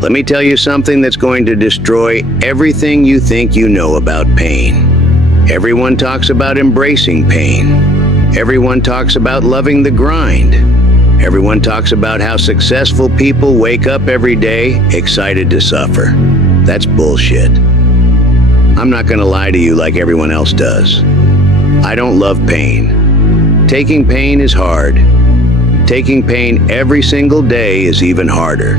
Let me tell you something that's going to destroy everything you think you know about pain. Everyone talks about embracing pain. Everyone talks about loving the grind. Everyone talks about how successful people wake up every day excited to suffer. That's bullshit. I'm not gonna lie to you like everyone else does. I don't love pain. Taking pain is hard. Taking pain every single day is even harder.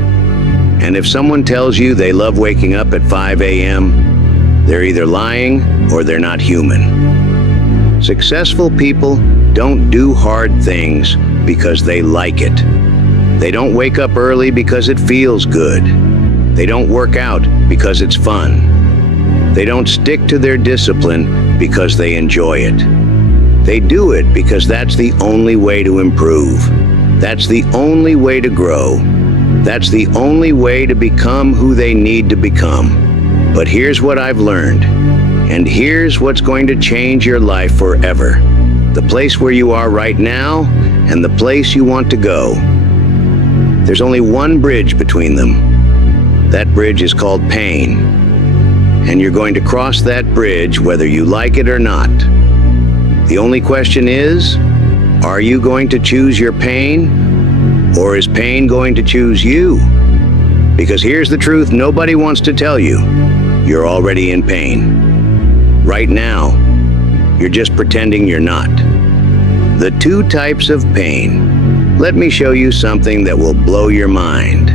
And if someone tells you they love waking up at 5 a.m., they're either lying or they're not human. Successful people don't do hard things because they like it. They don't wake up early because it feels good. They don't work out because it's fun. They don't stick to their discipline because they enjoy it. They do it because that's the only way to improve. That's the only way to grow. That's the only way to become who they need to become. But here's what I've learned, and here's what's going to change your life forever. The place where you are right now and the place you want to go. There's only one bridge between them. That bridge is called pain. And you're going to cross that bridge whether you like it or not. The only question is, are you going to choose your pain? Or is pain going to choose you? Because here's the truth nobody wants to tell you. You're already in pain. Right now, you're just pretending you're not. The two types of pain. Let me show you something that will blow your mind.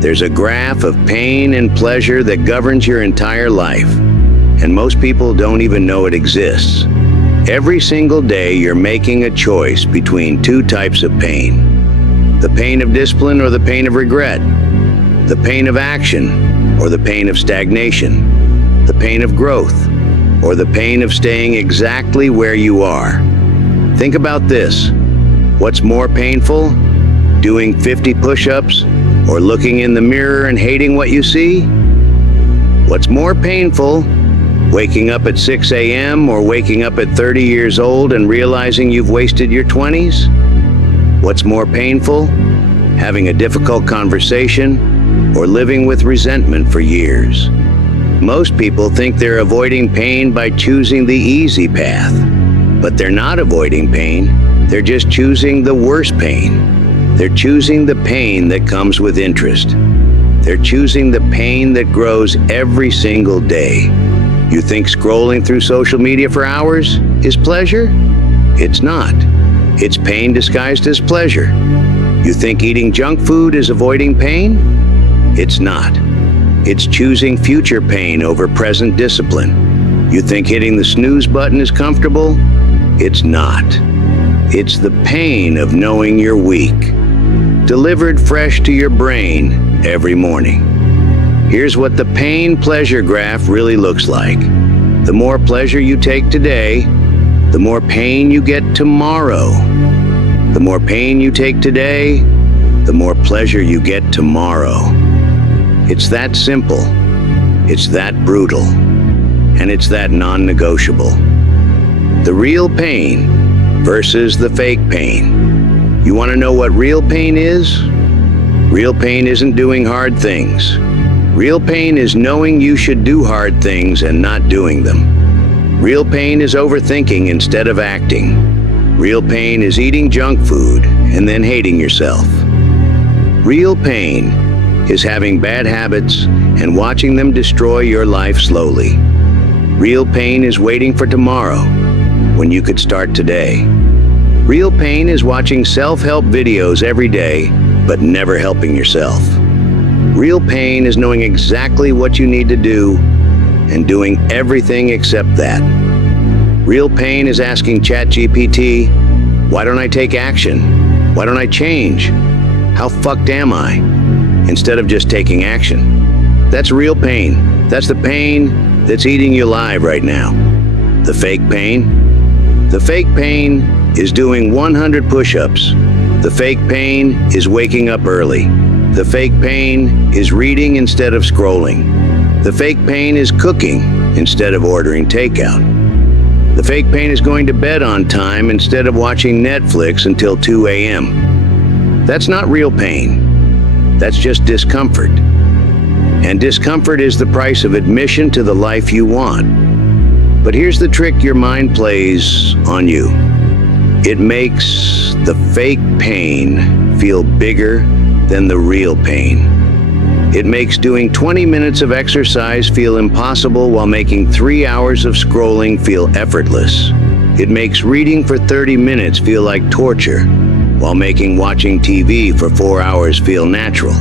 There's a graph of pain and pleasure that governs your entire life. And most people don't even know it exists. Every single day, you're making a choice between two types of pain. The pain of discipline or the pain of regret. The pain of action or the pain of stagnation. The pain of growth or the pain of staying exactly where you are. Think about this. What's more painful? Doing 50 push-ups or looking in the mirror and hating what you see? What's more painful? Waking up at 6 a.m. or waking up at 30 years old and realizing you've wasted your 20s? What's more painful? Having a difficult conversation or living with resentment for years? Most people think they're avoiding pain by choosing the easy path. But they're not avoiding pain. They're just choosing the worst pain. They're choosing the pain that comes with interest. They're choosing the pain that grows every single day. You think scrolling through social media for hours is pleasure? It's not. It's pain disguised as pleasure. You think eating junk food is avoiding pain? It's not. It's choosing future pain over present discipline. You think hitting the snooze button is comfortable? It's not. It's the pain of knowing you're weak, delivered fresh to your brain every morning. Here's what the pain-pleasure graph really looks like. The more pleasure you take today, the more pain you get tomorrow. The more pain you take today, the more pleasure you get tomorrow. It's that simple, it's that brutal, and it's that non-negotiable. The real pain versus the fake pain. You want to know what real pain is? Real pain isn't doing hard things. Real pain is knowing you should do hard things and not doing them. Real pain is overthinking instead of acting. Real pain is eating junk food and then hating yourself. Real pain is having bad habits and watching them destroy your life slowly. Real pain is waiting for tomorrow when you could start today. Real pain is watching self-help videos every day, but never helping yourself. Real pain is knowing exactly what you need to do and doing everything except that. Real pain is asking ChatGPT, why don't I take action? Why don't I change? How fucked am I? Instead of just taking action. That's real pain. That's the pain that's eating you alive right now. The fake pain? The fake pain is doing 100 push-ups. The fake pain is waking up early. The fake pain is reading instead of scrolling. The fake pain is cooking instead of ordering takeout. The fake pain is going to bed on time instead of watching Netflix until 2 a.m. That's not real pain. That's just discomfort. And discomfort is the price of admission to the life you want. But here's the trick your mind plays on you. It makes the fake pain feel bigger than the real pain. It makes doing 20 minutes of exercise feel impossible while making 3 hours of scrolling feel effortless. It makes reading for 30 minutes feel like torture, while making watching TV for 4 hours feel natural.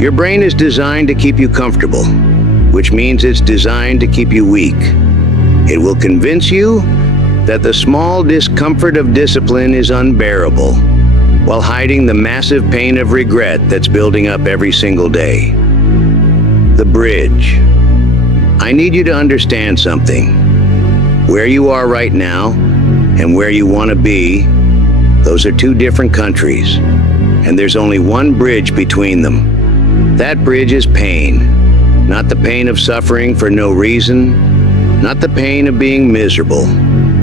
Your brain is designed to keep you comfortable, which means it's designed to keep you weak. It will convince you that the small discomfort of discipline is unbearable, while hiding the massive pain of regret that's building up every single day. The bridge. I need you to understand something. Where you are right now and where you want to be, those are two different countries, and there's only one bridge between them. That bridge is pain, not the pain of suffering for no reason, not the pain of being miserable,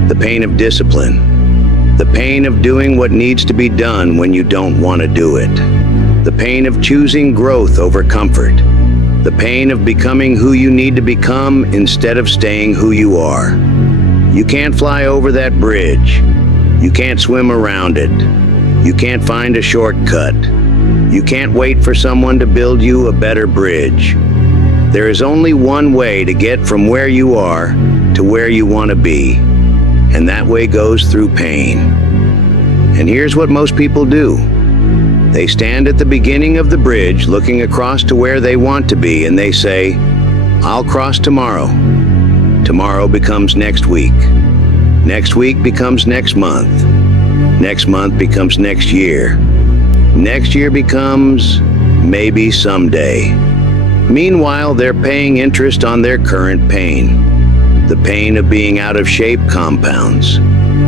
the pain of discipline. The pain of doing what needs to be done when you don't want to do it. The pain of choosing growth over comfort. The pain of becoming who you need to become instead of staying who you are. You can't fly over that bridge. You can't swim around it. You can't find a shortcut. You can't wait for someone to build you a better bridge. There is only one way to get from where you are to where you want to be. And that way goes through pain. And here's what most people do. They stand at the beginning of the bridge looking across to where they want to be, and they say, "I'll cross tomorrow." Tomorrow becomes next week. Next week becomes next month. Next month becomes next year. Next year becomes maybe someday. Meanwhile, they're paying interest on their current pain. The pain of being out of shape compounds.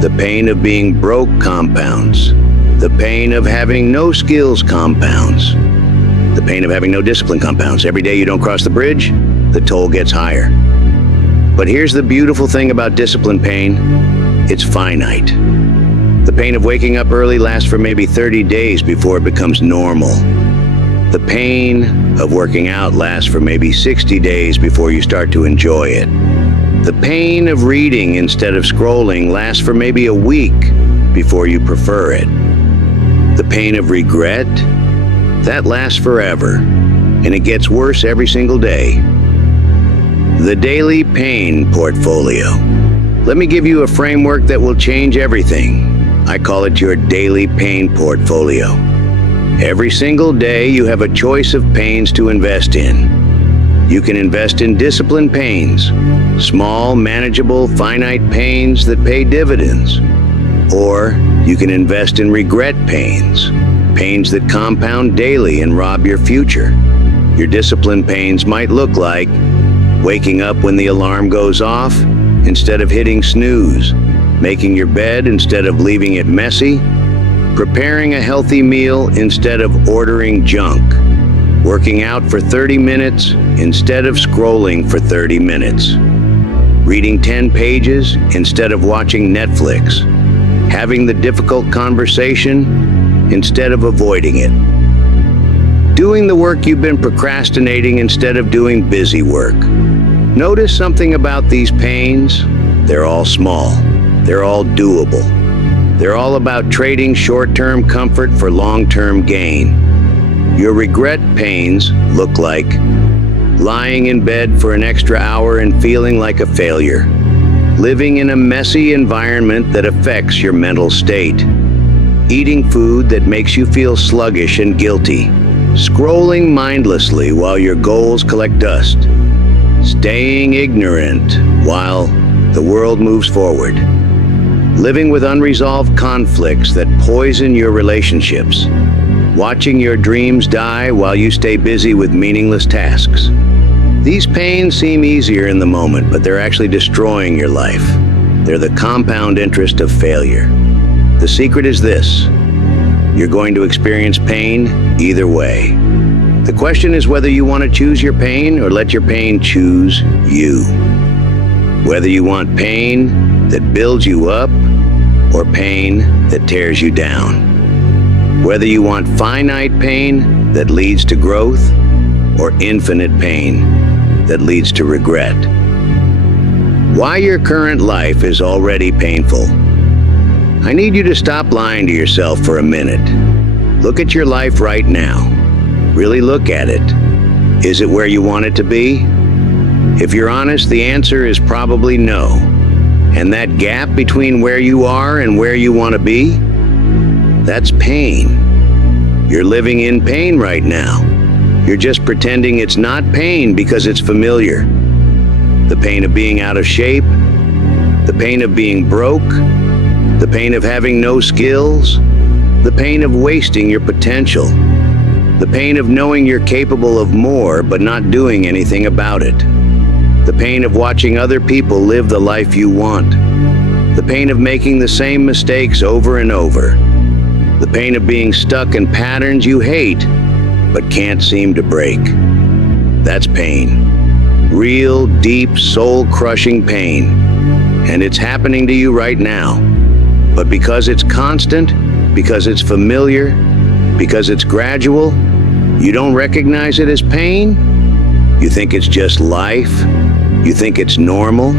The pain of being broke compounds. The pain of having no skills compounds. The pain of having no discipline compounds. Every day you don't cross the bridge, the toll gets higher. But here's the beautiful thing about discipline pain. It's finite. The pain of waking up early lasts for maybe 30 days before it becomes normal. The pain of working out lasts for maybe 60 days before you start to enjoy it. The pain of reading instead of scrolling lasts for maybe a week before you prefer it. The pain of regret, that lasts forever, and it gets worse every single day. The Daily Pain Portfolio. Let me give you a framework that will change everything. I call it your Daily Pain Portfolio. Every single day you have a choice of pains to invest in. You can invest in discipline pains, small, manageable, finite pains that pay dividends. Or you can invest in regret pains, pains that compound daily and rob your future. Your discipline pains might look like waking up when the alarm goes off instead of hitting snooze, making your bed instead of leaving it messy, preparing a healthy meal instead of ordering junk, working out for 30 minutes instead of scrolling for 30 minutes, reading 10 pages instead of watching Netflix, having the difficult conversation instead of avoiding it, doing the work you've been procrastinating instead of doing busy work. Notice something about these pains. They're all small. They're all doable. They're all about trading short-term comfort for long-term gain. Your regret pains look like lying in bed for an extra hour and feeling like a failure, living in a messy environment that affects your mental state, eating food that makes you feel sluggish and guilty, scrolling mindlessly while your goals collect dust, staying ignorant while the world moves forward, living with unresolved conflicts that poison your relationships, watching your dreams die while you stay busy with meaningless tasks. These pains seem easier in the moment, but they're actually destroying your life. They're the compound interest of failure. The secret is this: you're going to experience pain either way. The question is whether you want to choose your pain or let your pain choose you. Whether you want pain that builds you up or pain that tears you down. Whether you want finite pain that leads to growth or infinite pain that leads to regret. Why your current life is already painful. I need you to stop lying to yourself for a minute. Look at your life right now. Really look at it. Is it where you want it to be? If you're honest, the answer is probably no. And that gap between where you are and where you want to be, that's pain. You're living in pain right now. You're just pretending it's not pain because it's familiar. The pain of being out of shape, the pain of being broke, the pain of having no skills, the pain of wasting your potential, the pain of knowing you're capable of more but not doing anything about it, the pain of watching other people live the life you want, the pain of making the same mistakes over and over, the pain of being stuck in patterns you hate but can't seem to break. That's pain. Real, deep, soul-crushing pain. And it's happening to you right now. But because it's constant, because it's familiar, because it's gradual, you don't recognize it as pain? You think it's just life? You think it's normal?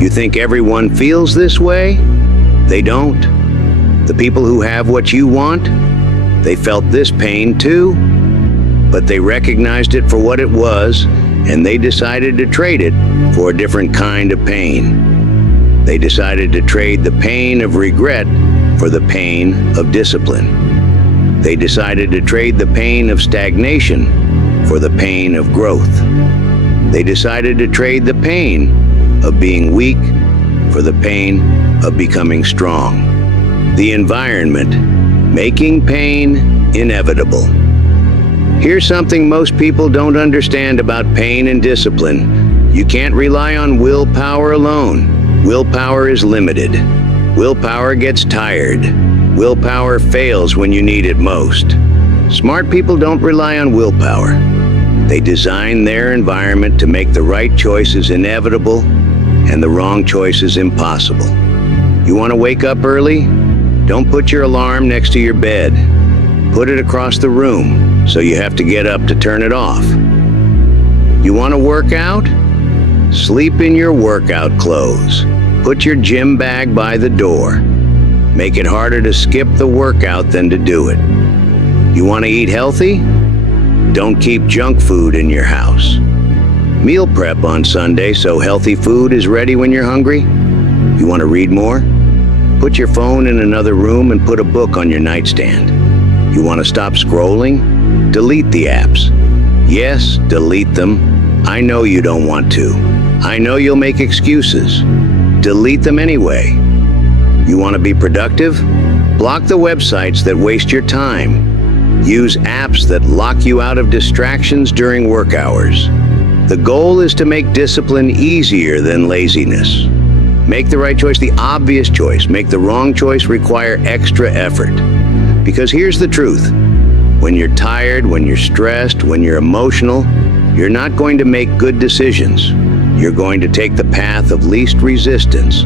You think everyone feels this way? They don't. The people who have what you want, they felt this pain too, but they recognized it for what it was, and they decided to trade it for a different kind of pain. They decided to trade the pain of regret for the pain of discipline. They decided to trade the pain of stagnation for the pain of growth. They decided to trade the pain of being weak for the pain of becoming strong. The environment, making pain inevitable. Here's something most people don't understand about pain and discipline. You can't rely on willpower alone. Willpower is limited. Willpower gets tired. Willpower fails when you need it most. Smart people don't rely on willpower. They design their environment to make the right choices inevitable and the wrong choices impossible. You want to wake up early? Don't put your alarm next to your bed. Put it across the room, so you have to get up to turn it off. You want to work out? Sleep in your workout clothes. Put your gym bag by the door. Make it harder to skip the workout than to do it. You want to eat healthy? Don't keep junk food in your house. Meal prep on Sunday so healthy food is ready when you're hungry. You want to read more? Put your phone in another room and put a book on your nightstand. You want to stop scrolling? Delete the apps. Yes, delete them. I know you don't want to. I know you'll make excuses. Delete them anyway. You want to be productive? Block the websites that waste your time. Use apps that lock you out of distractions during work hours. The goal is to make discipline easier than laziness. Make the right choice the obvious choice. Make the wrong choice require extra effort. Because here's the truth. When you're tired, when you're stressed, when you're emotional, you're not going to make good decisions. You're going to take the path of least resistance.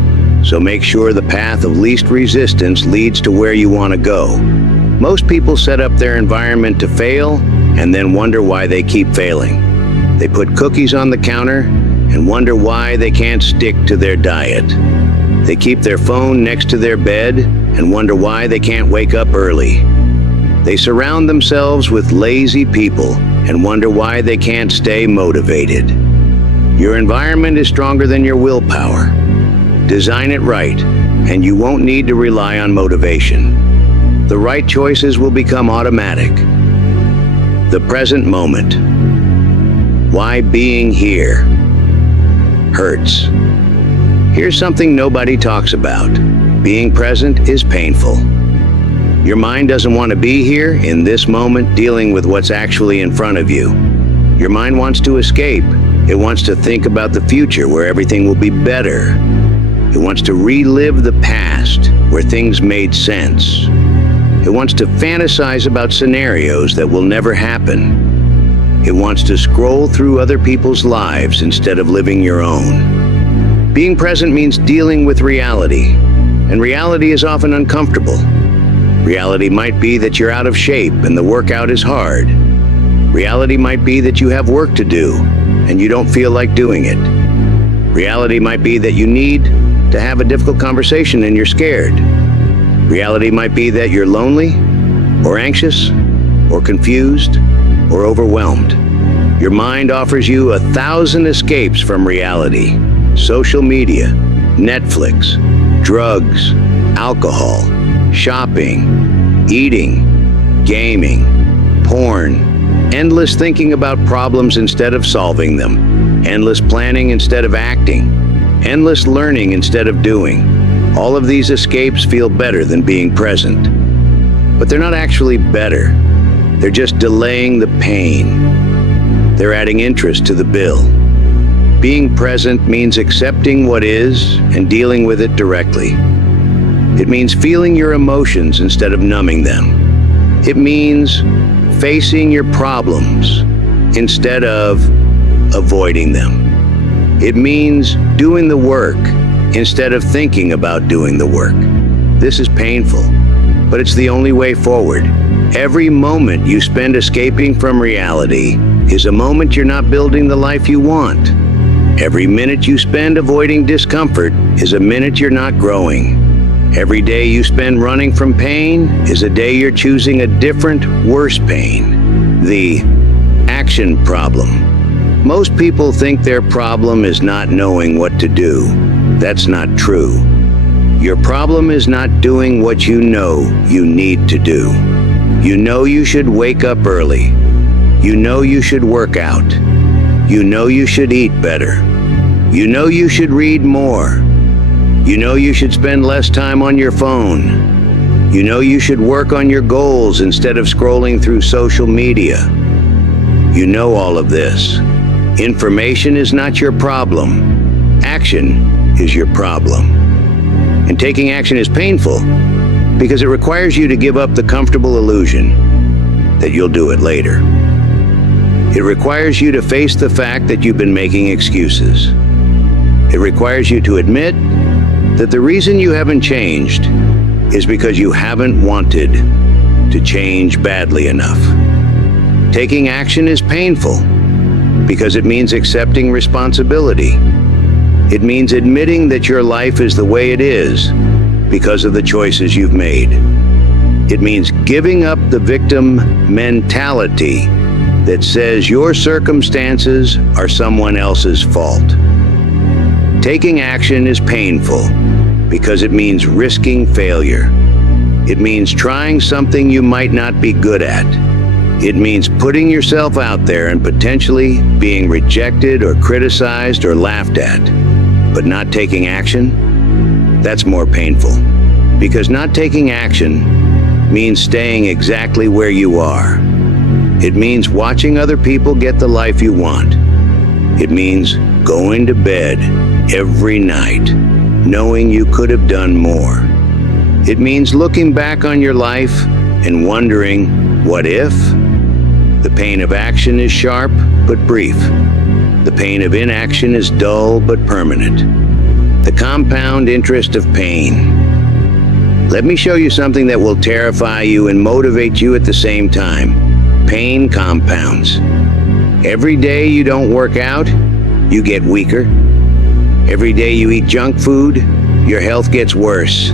So make sure the path of least resistance leads to where you want to go. Most people set up their environment to fail and then wonder why they keep failing. They put cookies on the counter and wonder why they can't stick to their diet. They keep their phone next to their bed and wonder why they can't wake up early. They surround themselves with lazy people and wonder why they can't stay motivated. Your environment is stronger than your willpower. Design it right, and you won't need to rely on motivation. The right choices will become automatic. The present moment. Why being here hurts. Here's something nobody talks about. Being present is painful. Your mind doesn't want to be here in this moment dealing with what's actually in front of you. Your mind wants to escape. It wants to think about the future where everything will be better. It wants to relive the past where things made sense. It wants to fantasize about scenarios that will never happen. It wants to scroll through other people's lives instead of living your own. Being present means dealing with reality, and reality is often uncomfortable. Reality might be that you're out of shape and the workout is hard. Reality might be that you have work to do and you don't feel like doing it. Reality might be that you need to have a difficult conversation and you're scared. Reality might be that you're lonely or anxious or confused or overwhelmed. Your mind offers you 1,000 escapes from reality. Social media, Netflix, drugs, alcohol, shopping, eating, gaming, porn, endless thinking about problems instead of solving them, endless planning instead of acting, endless learning instead of doing. All of these escapes feel better than being present. But they're not actually better. They're just delaying the pain. They're adding interest to the bill. Being present means accepting what is and dealing with it directly. It means feeling your emotions instead of numbing them. It means facing your problems instead of avoiding them. It means doing the work instead of thinking about doing the work. This is painful, but it's the only way forward. Every moment you spend escaping from reality is a moment you're not building the life you want. Every minute you spend avoiding discomfort is a minute you're not growing. Every day you spend running from pain is a day you're choosing a different, worse pain. The action problem. Most people think their problem is not knowing what to do. That's not true. Your problem is not doing what you know you need to do. You know you should wake up early. You know you should work out. You know you should eat better. You know you should read more. You know you should spend less time on your phone. You know you should work on your goals instead of scrolling through social media. You know all of this. Information is not your problem. Action is your problem. And taking action is painful because it requires you to give up the comfortable illusion that you'll do it later. It requires you to face the fact that you've been making excuses. It requires you to admit that the reason you haven't changed is because you haven't wanted to change badly enough. Taking action is painful because it means accepting responsibility. It means admitting that your life is the way it is because of the choices you've made. It means giving up the victim mentality that says your circumstances are someone else's fault. Taking action is painful because it means risking failure. It means trying something you might not be good at. It means putting yourself out there and potentially being rejected or criticized or laughed at. But not taking action? That's more painful. Because not taking action means staying exactly where you are. It means watching other people get the life you want. It means going to bed every night, knowing you could have done more. It means looking back on your life and wondering, what if? The pain of action is sharp but brief. The pain of inaction is dull but permanent. The compound interest of pain. Let me show you something that will terrify you and motivate you at the same time. Pain compounds. Every day you don't work out, you get weaker. Every day you eat junk food, your health gets worse.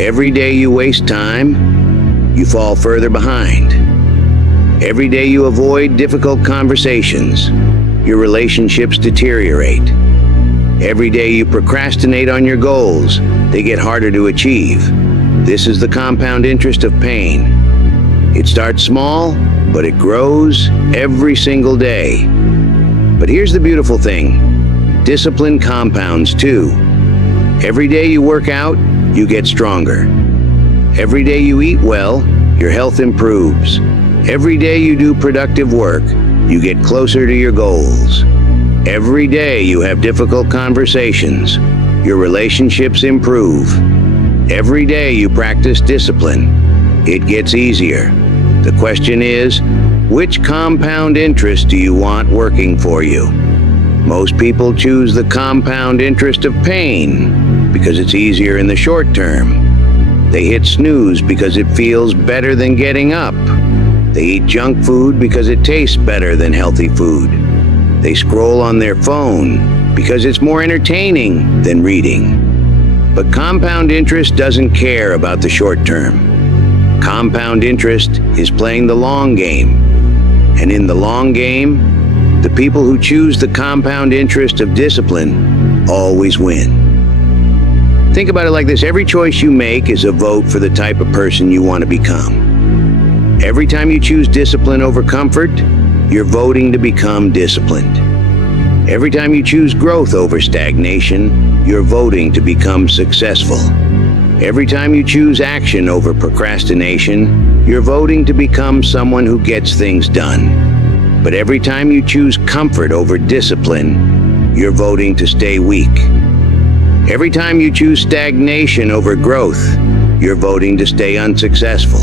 Every day you waste time, you fall further behind. Every day you avoid difficult conversations, your relationships deteriorate. Every day you procrastinate on your goals, they get harder to achieve. This is the compound interest of pain. It starts small, but it grows every single day. But here's the beautiful thing. Discipline compounds too. Every day you work out, you get stronger. Every day you eat well, your health improves. Every day you do productive work, you get closer to your goals. Every day you have difficult conversations, your relationships improve. Every day you practice discipline, it gets easier. The question is, which compound interest do you want working for you? Most people choose the compound interest of pain because it's easier in the short term. They hit snooze because it feels better than getting up. They eat junk food because it tastes better than healthy food. They scroll on their phone because it's more entertaining than reading. But compound interest doesn't care about the short term. Compound interest is playing the long game. And in the long game, the people who choose the compound interest of discipline always win. Think about it like this. Every choice you make is a vote for the type of person you want to become. Every time you choose discipline over comfort, you're voting to become disciplined. Every time you choose growth over stagnation, you're voting to become successful. Every time you choose action over procrastination, you're voting to become someone who gets things done. But every time you choose comfort over discipline, you're voting to stay weak. Every time you choose stagnation over growth, you're voting to stay unsuccessful.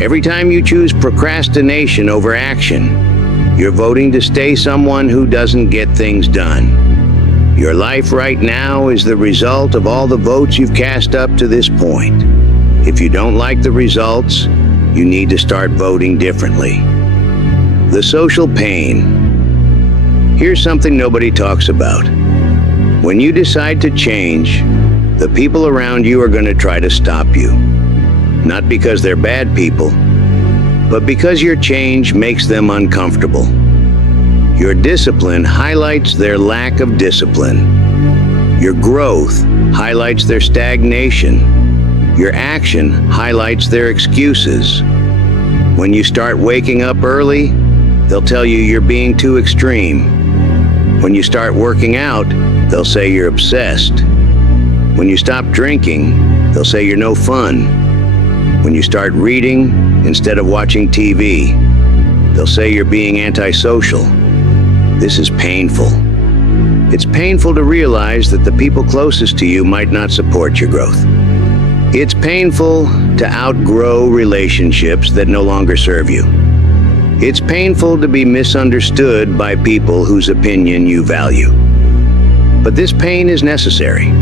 Every time you choose procrastination over action, you're voting to stay someone who doesn't get things done. Your life right now is the result of all the votes you've cast up to this point. If you don't like the results, you need to start voting differently. The social pain. Here's something nobody talks about. When you decide to change, the people around you are going to try to stop you. Not because they're bad people, but because your change makes them uncomfortable. Your discipline highlights their lack of discipline. Your growth highlights their stagnation. Your action highlights their excuses. When you start waking up early, they'll tell you you're being too extreme. When you start working out, they'll say you're obsessed. When you stop drinking, they'll say you're no fun. When you start reading instead of watching TV, they'll say you're being antisocial. This is painful. It's painful to realize that the people closest to you might not support your growth. It's painful to outgrow relationships that no longer serve you. It's painful to be misunderstood by people whose opinion you value. But this pain is necessary.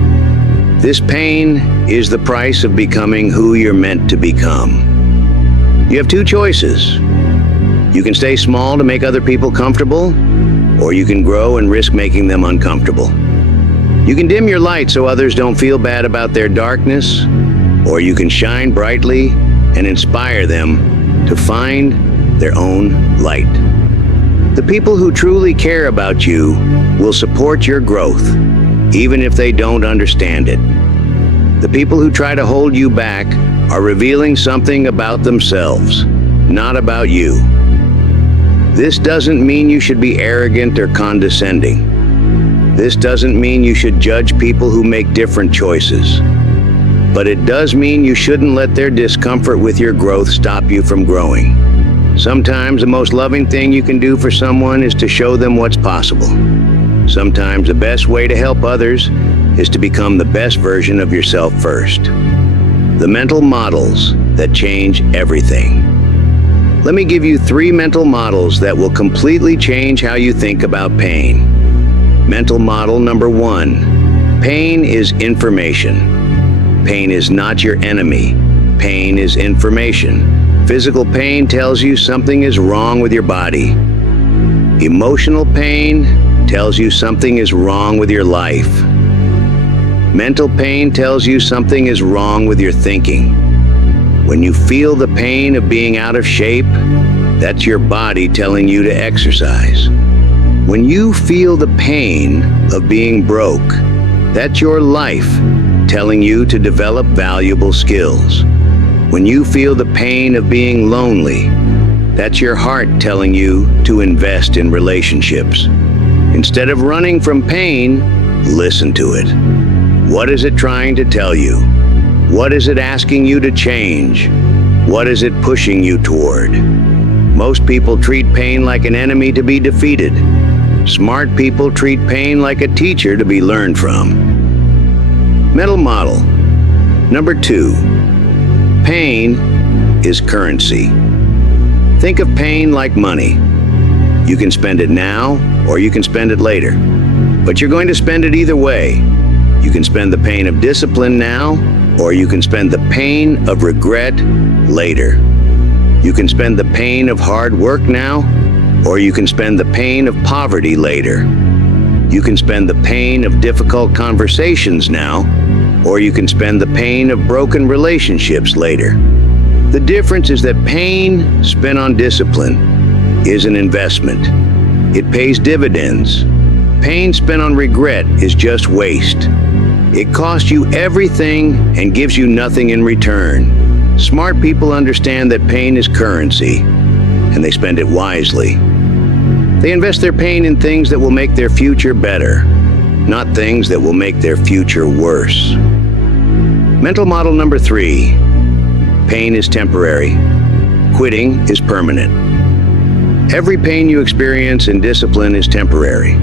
This pain is the price of becoming who you're meant to become. You have two choices. You can stay small to make other people comfortable, or you can grow and risk making them uncomfortable. You can dim your light so others don't feel bad about their darkness, or you can shine brightly and inspire them to find their own light. The people who truly care about you will support your growth, even if they don't understand it. The people who try to hold you back are revealing something about themselves, not about you. This doesn't mean you should be arrogant or condescending. This doesn't mean you should judge people who make different choices. But it does mean you shouldn't let their discomfort with your growth stop you from growing. Sometimes the most loving thing you can do for someone is to show them what's possible. Sometimes the best way to help others is to become the best version of yourself first. The mental models that change everything. Let me give you 3 mental models that will completely change how you think about pain. Mental model number 1. Pain is information. Pain is not your enemy. Pain is information. Physical pain tells you something is wrong with your body. Emotional pain tells you something is wrong with your life. Mental pain tells you something is wrong with your thinking. When you feel the pain of being out of shape, that's your body telling you to exercise. When you feel the pain of being broke, that's your life telling you to develop valuable skills. When you feel the pain of being lonely, that's your heart telling you to invest in relationships. Instead of running from pain, listen to it. What is it trying to tell you? What is it asking you to change? What is it pushing you toward? Most people treat pain like an enemy to be defeated. Smart people treat pain like a teacher to be learned from. Mental model. Number 2. Pain is currency. Think of pain like money. You can spend it now, or you can spend it later. But you're going to spend it either way. You can spend the pain of discipline now, or you can spend the pain of regret later. You can spend the pain of hard work now, or you can spend the pain of poverty later. You can spend the pain of difficult conversations now, or you can spend the pain of broken relationships later. The difference is that pain spent on discipline is an investment. It pays dividends. Pain spent on regret is just waste. It costs you everything and gives you nothing in return. Smart people understand that pain is currency, and they spend it wisely. They invest their pain in things that will make their future better, not things that will make their future worse. Mental model number 3. Pain is temporary. Quitting is permanent. Every pain you experience in discipline is temporary.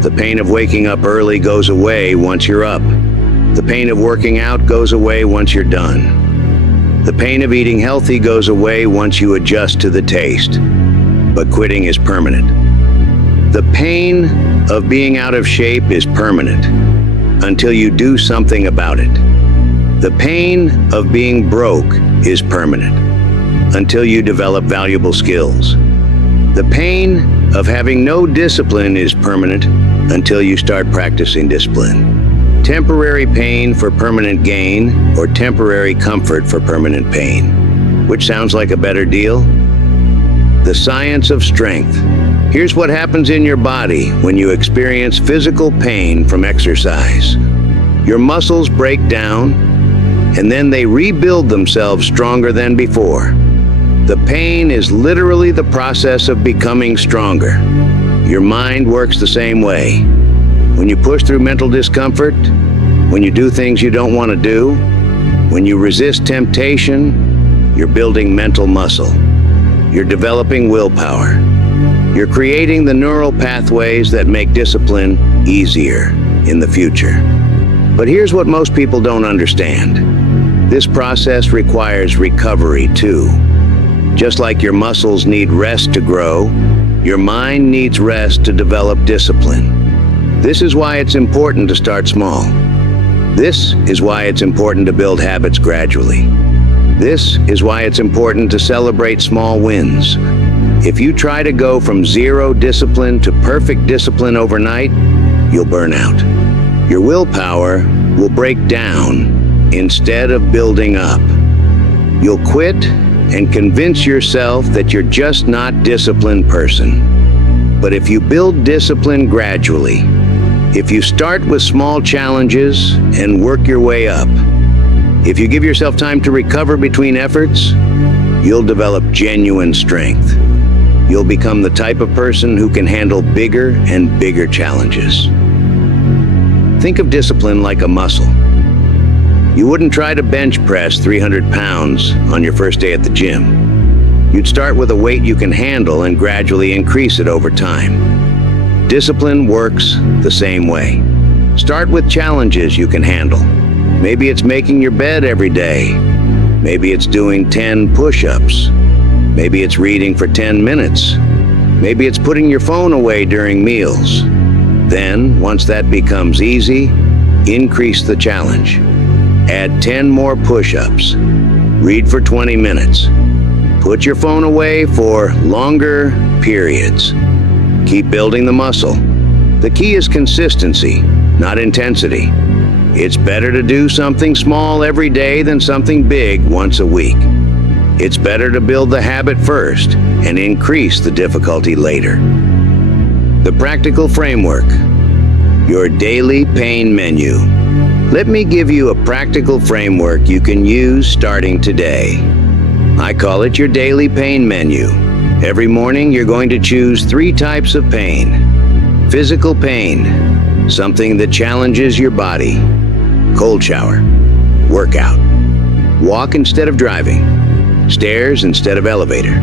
The pain of waking up early goes away once you're up. The pain of working out goes away once you're done. The pain of eating healthy goes away once you adjust to the taste. But quitting is permanent. The pain of being out of shape is permanent until you do something about it. The pain of being broke is permanent until you develop valuable skills. The pain of having no discipline is permanent until you start practicing discipline. Temporary pain for permanent gain, or temporary comfort for permanent pain. Which sounds like a better deal? The science of strength. Here's what happens in your body when you experience physical pain from exercise. Your muscles break down, and then they rebuild themselves stronger than before. The pain is literally the process of becoming stronger. Your mind works the same way. When you push through mental discomfort, when you do things you don't want to do, when you resist temptation, you're building mental muscle. You're developing willpower. You're creating the neural pathways that make discipline easier in the future. But here's what most people don't understand. This process requires recovery too. Just like your muscles need rest to grow, your mind needs rest to develop discipline. This is why it's important to start small. This is why it's important to build habits gradually. This is why it's important to celebrate small wins. If you try to go from zero discipline to perfect discipline overnight, you'll burn out. Your willpower will break down instead of building up. You'll quit and convince yourself that you're just not a disciplined person. But if you build discipline gradually, if you start with small challenges and work your way up, if you give yourself time to recover between efforts, you'll develop genuine strength. You'll become the type of person who can handle bigger and bigger challenges. Think of discipline like a muscle. You wouldn't try to bench press 300 pounds on your first day at the gym. You'd start with a weight you can handle and gradually increase it over time. Discipline works the same way. Start with challenges you can handle. Maybe it's making your bed every day. Maybe it's doing 10 push-ups. Maybe it's reading for 10 minutes. Maybe it's putting your phone away during meals. Then, once that becomes easy, increase the challenge. Add 10 more push-ups. Read for 20 minutes. Put your phone away for longer periods. Keep building the muscle. The key is consistency, not intensity. It's better to do something small every day than something big once a week. It's better to build the habit first and increase the difficulty later. The practical framework. Your daily pain menu. Let me give you a practical framework you can use starting today. I call it your daily pain menu. Every morning you're going to choose 3 types of pain. Physical pain, something that challenges your body. Cold shower, workout. Walk instead of driving. Stairs instead of elevator.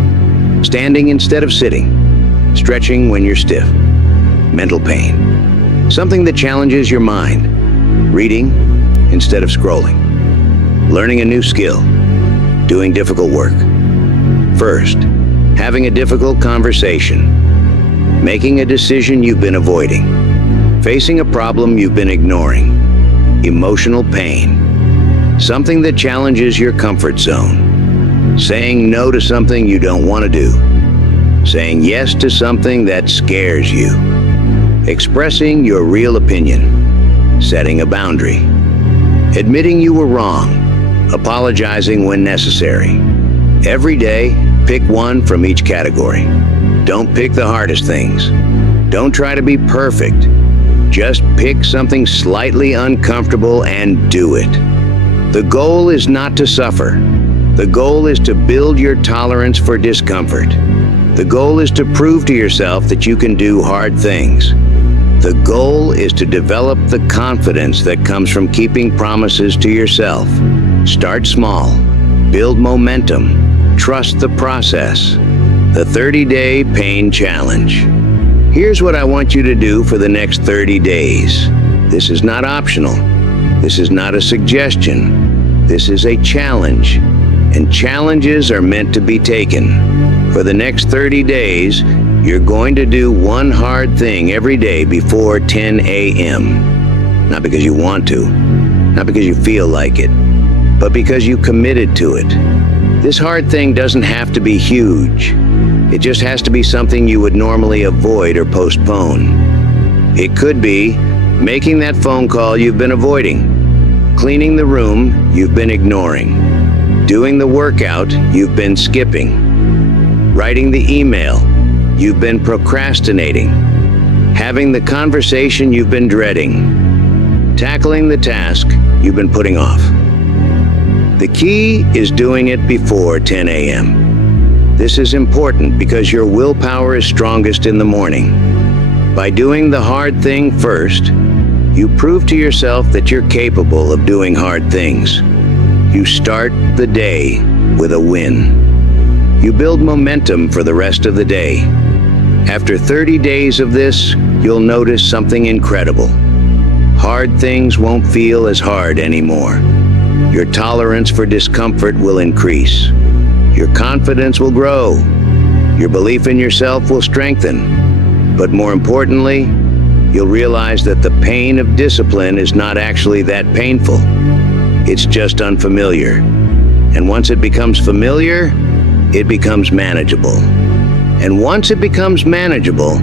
Standing instead of sitting. Stretching when you're stiff. Mental pain, something that challenges your mind. Reading instead of scrolling. Learning a new skill. Doing difficult work. First, having a difficult conversation. Making a decision you've been avoiding. Facing a problem you've been ignoring. Emotional pain. Something that challenges your comfort zone. saying no to something you don't want to do, saying yes to something that scares you, expressing your real opinion, setting a boundary, admitting you were wrong, apologizing when necessary. Every day, pick one from each category. Don't pick the hardest things. Don't try to be perfect. Just pick something slightly uncomfortable and do it. The goal is not to suffer. The goal is to build your tolerance for discomfort. The goal is to prove to yourself that you can do hard things. The goal is to develop the confidence that comes from keeping promises to yourself. Start small. Build momentum. Trust the process. The 30-day pain challenge. Here's what I want you to do for the next 30 days. This is not optional. This is not a suggestion. This is a challenge. And challenges are meant to be taken. For the next 30 days, you're going to do one hard thing every day before 10 a.m. Not because you want to, not because you feel like it, but because you committed to it. This hard thing doesn't have to be huge. It just has to be something you would normally avoid or postpone. It could be making that phone call you've been avoiding, cleaning the room you've been ignoring, doing the workout you've been skipping, writing the email you've been procrastinating, having the conversation you've been dreading, tackling the task you've been putting off. The key is doing it before 10 a.m. This is important because your willpower is strongest in the morning. By doing the hard thing first, you prove to yourself that you're capable of doing hard things. You start the day with a win. You build momentum for the rest of the day. After 30 days of this, you'll notice something incredible. Hard things won't feel as hard anymore. Your tolerance for discomfort will increase. Your confidence will grow. Your belief in yourself will strengthen. But more importantly, you'll realize that the pain of discipline is not actually that painful. It's just unfamiliar. And once it becomes familiar, it becomes manageable. And once it becomes manageable,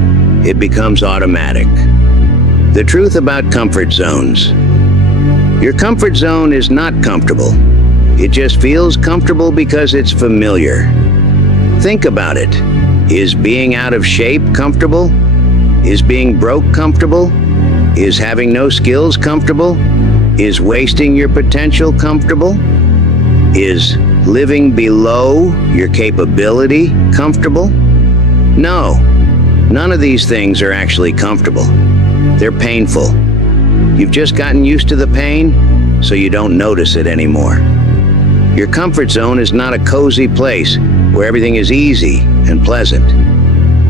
it becomes automatic. The truth about comfort zones. Your comfort zone is not comfortable. It just feels comfortable because it's familiar. Think about it. Is being out of shape comfortable? Is being broke comfortable? Is having no skills comfortable? Is wasting your potential comfortable? Is living below your capability comfortable? No, none of these things are actually comfortable. They're painful. You've just gotten used to the pain, so you don't notice it anymore. Your comfort zone is not a cozy place where everything is easy and pleasant.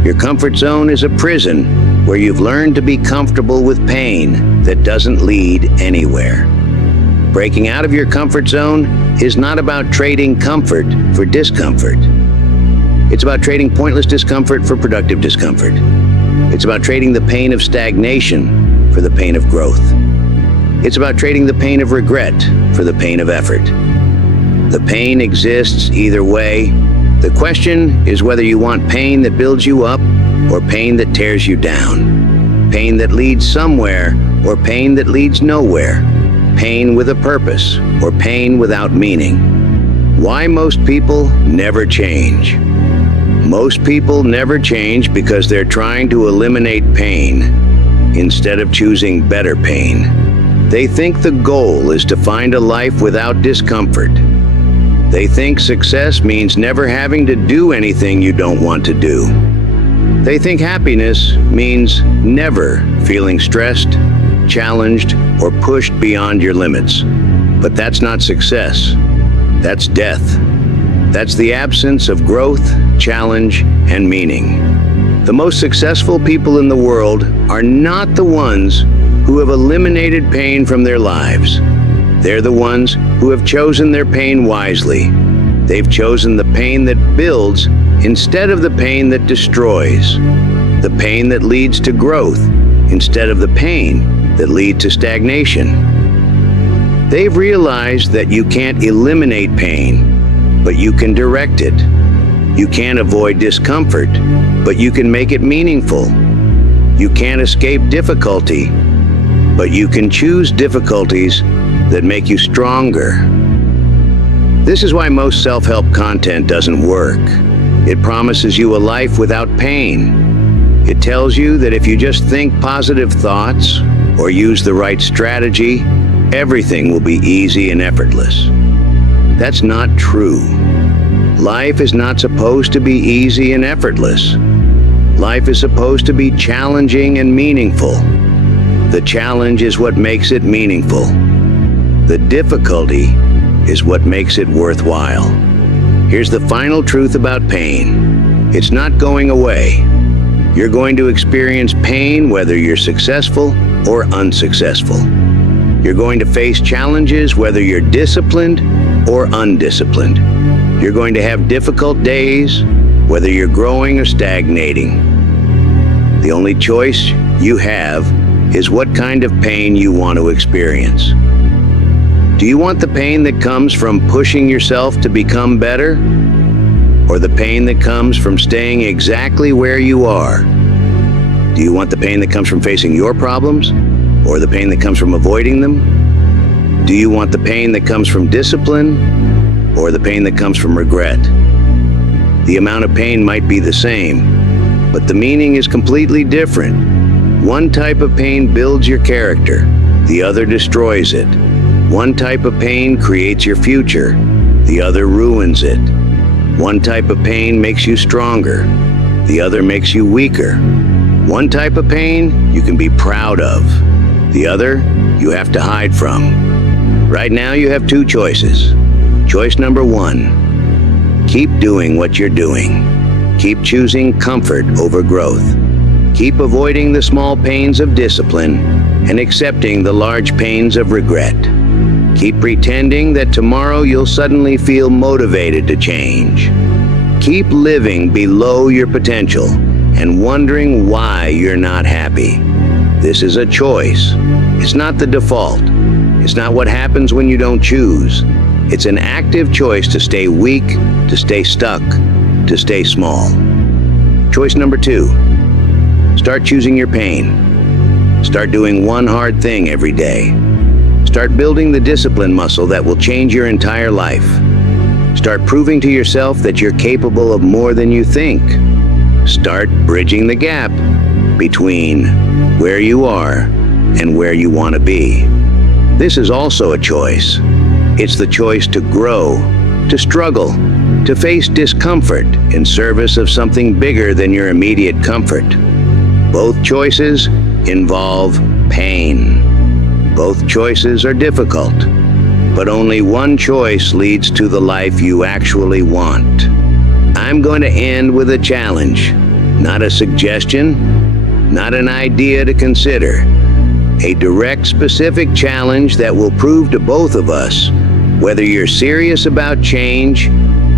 Your comfort zone is a prison where you've learned to be comfortable with pain that doesn't lead anywhere. Breaking out of your comfort zone is not about trading comfort for discomfort. It's about trading pointless discomfort for productive discomfort. It's about trading the pain of stagnation for the pain of growth. It's about trading the pain of regret for the pain of effort. The pain exists either way. The question is whether you want pain that builds you up or pain that tears you down. Pain that leads somewhere or pain that leads nowhere. Pain with a purpose or pain without meaning. Why most people never change. Most people never change because they're trying to eliminate pain instead of choosing better pain. They think the goal is to find a life without discomfort. They think success means never having to do anything you don't want to do. They think happiness means never feeling stressed, challenged, or pushed beyond your limits. But that's not success. That's death. That's the absence of growth, challenge, and meaning. The most successful people in the world are not the ones who have eliminated pain from their lives. They're the ones who have chosen their pain wisely. They've chosen the pain that builds instead of the pain that destroys. The pain that leads to growth instead of the pain that leads to stagnation. They've realized that you can't eliminate pain. but you can direct it. You can't avoid discomfort, but you can make it meaningful. You can't escape difficulty, but you can choose difficulties that make you stronger. This is why most self-help content doesn't work. It promises you a life without pain. It tells you that if you just think positive thoughts or use the right strategy, everything will be easy and effortless. That's not true. Life is not supposed to be easy and effortless. Life is supposed to be challenging and meaningful. The challenge is what makes it meaningful. The difficulty is what makes it worthwhile. Here's the final truth about pain. It's not going away. You're going to experience pain whether you're successful or unsuccessful. You're going to face challenges whether you're disciplined or undisciplined. You're going to have difficult days whether you're growing or stagnating. The only choice you have is what kind of pain you want to experience. Do you want the pain that comes from pushing yourself to become better? Or the pain that comes from staying exactly where you are? Do you want the pain that comes from facing your problems? Or the pain that comes from avoiding them? Do you want the pain that comes from discipline? Or the pain that comes from regret? The amount of pain might be the same, but the meaning is completely different. One type of pain builds your character, the other destroys it. One type of pain creates your future, the other ruins it. One type of pain makes you stronger, the other makes you weaker. One type of pain you can be proud of, the other you have to hide from. Right now you have two choices. Choice number one, keep doing what you're doing. Keep choosing comfort over growth. Keep avoiding the small pains of discipline and accepting the large pains of regret. Keep pretending that tomorrow you'll suddenly feel motivated to change. Keep living below your potential and wondering why you're not happy. This is a choice. It's not the default. It's not what happens when you don't choose. It's an active choice to stay weak, to stay stuck, to stay small. Choice number two, start choosing your pain. Start doing one hard thing every day. Start building the discipline muscle that will change your entire life. Start proving to yourself that you're capable of more than you think. Start bridging the gap between where you are and where you want to be. This is also a choice. It's the choice to grow, to struggle, to face discomfort in service of something bigger than your immediate comfort. Both choices involve pain. Both choices are difficult, but only one choice leads to the life you actually want. I'm going to end with a challenge, not a suggestion, not an idea to consider. A direct, specific challenge that will prove to both of us whether you're serious about change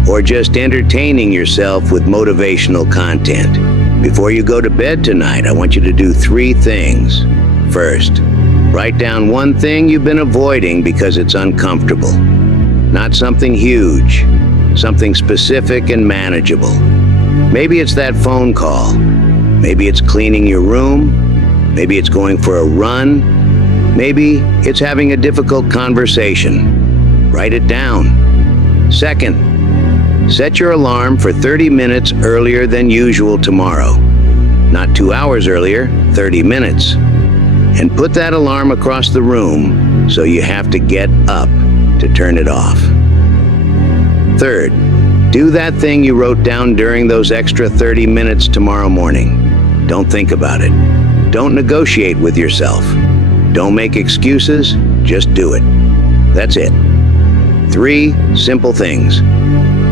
or just entertaining yourself with motivational content. Before you go to bed tonight, I want you to do three things. First, write down one thing you've been avoiding because it's uncomfortable. Not something huge, something specific and manageable. Maybe it's that phone call. Maybe it's cleaning your room. Maybe it's going for a run. Maybe it's having a difficult conversation. Write it down. Second, set your alarm for 30 minutes earlier than usual tomorrow. Not 2 hours earlier, 30 minutes. And put that alarm across the room so you have to get up to turn it off. Third, do that thing you wrote down during those extra 30 minutes tomorrow morning. Don't think about it. Don't negotiate with yourself. Don't make excuses, just do it. That's it. 3 simple things.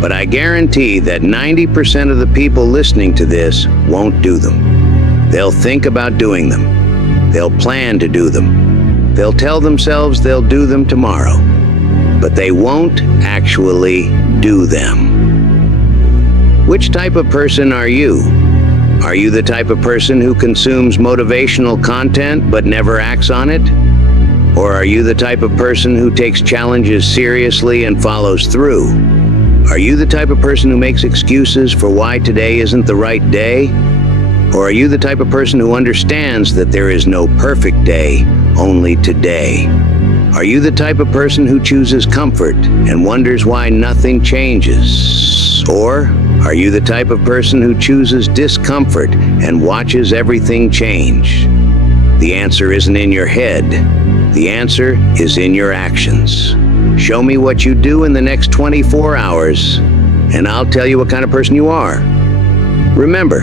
But I guarantee that 90% of the people listening to this won't do them. They'll think about doing them. They'll plan to do them. They'll tell themselves they'll do them tomorrow, but they won't actually do them. Which type of person are you? Are you the type of person who consumes motivational content but never acts on it? Or are you the type of person who takes challenges seriously and follows through? Are you the type of person who makes excuses for why today isn't the right day? Or are you the type of person who understands that there is no perfect day, only today? Are you the type of person who chooses comfort and wonders why nothing changes? Or are you the type of person who chooses discomfort and watches everything change? The answer isn't in your head. The answer is in your actions. Show me what you do in the next 24 hours, and I'll tell you what kind of person you are. Remember,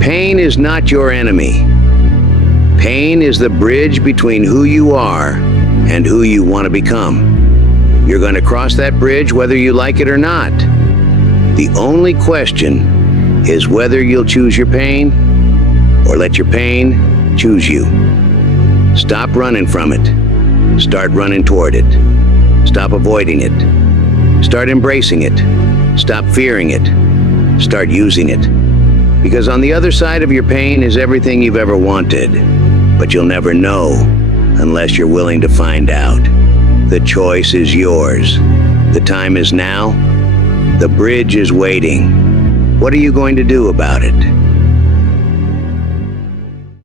pain is not your enemy. Pain is the bridge between who you are and who you want to become. You're going to cross that bridge whether you like it or not. The only question is whether you'll choose your pain or let your pain choose you. Stop running from it. Start running toward it. Stop avoiding it. Start embracing it. Stop fearing it. Start using it. Because on the other side of your pain is everything you've ever wanted. But you'll never know unless you're willing to find out. The choice is yours. The time is now. The bridge is waiting. What are you going to do about it?